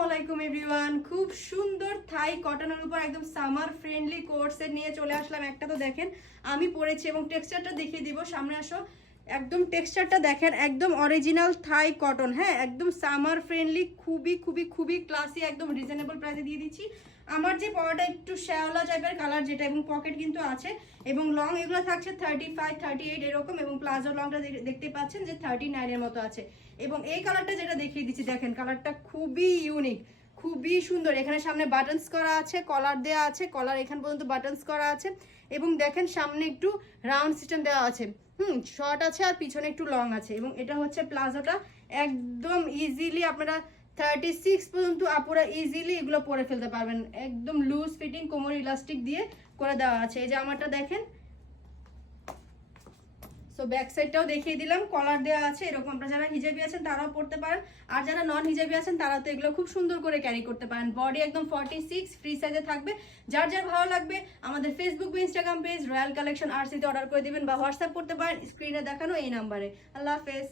আসসালামু আলাইকুম এভরিওয়ান। খুব সুন্দর থাই কটনের উপর একদম সামার ফ্রেন্ডলি কোট সেট নিয়ে চলে আসলাম। একটা তো দেখেন আমি পরেছি এবং টেক্সচারটা দেখিয়ে দিব, সামনে আসো। একদম টেক্সচারটা দেখেন, একদম অরিজিনাল থাই কটন, হ্যাঁ, একদম সামার ফ্রেন্ডলি, খুবই খুবই খুবই ক্লাসি, একদম রিজনেবল প্রাইসে দিয়ে দিচ্ছি। আমার যে পরাটা একটু শ্যাওলা টাইপের কালার যেটা, এবং পকেট কিন্তু আছে, এবং লং এগুলো থাকছে 35 38 এরকম, এবং প্লাজো লংটা দেখতে পাচ্ছেন যে 39 এর মতো আছে। এবং এই কালারটা যেটা দেখিয়ে দিচ্ছি দেখেন, কালারটা খুবই ইউনিক, খুবই সুন্দর। এখানে সামনে বাটনস করা আছে, কলার দেওয়া আছে, কলার এখান পর্যন্ত বাটনস করা আছে, এবং দেখেন সামনে একটু রাউন্ড সিস্টেম দেওয়া আছে, শর্ট আছে আর পিছনে একটু লং আছে। এবং এটা হচ্ছে প্লাজোটা, একদম ইজিলি আপনারা 36 পর্যন্ত আপুরা ইজিলি এগুলো পরে ফেলতে পারবেন, একদম লুজ ফিটিং, কোমর ইলাস্টিক দিয়ে করে দেওয়া আছে। এই যে আমারটা দেখেন, সো ব্যাক সাইডটাও দেখিয়ে দিলাম, কলার দেওয়া আছে এরকম। আপনারা যারা হিজাবি আছেন তারাও পড়তে পারেন, আর যারা নন হিজাবি আছেন তারা তো এগুলো খুব সুন্দর করে ক্যারি করতে পারেন। বডি একদম 46 ফ্রি সাইজে থাকবে। যার যার ভালো লাগবে আমাদের ফেসবুক বা ইনস্টাগ্রাম পেজ রয়্যাল কালেকশন আরসিতে অর্ডার করে দিবেন, বা হোয়াটসঅ্যাপ করতে পারেন স্ক্রিনে দেখানো এই নাম্বারে। আল্লাহ হাফেজ।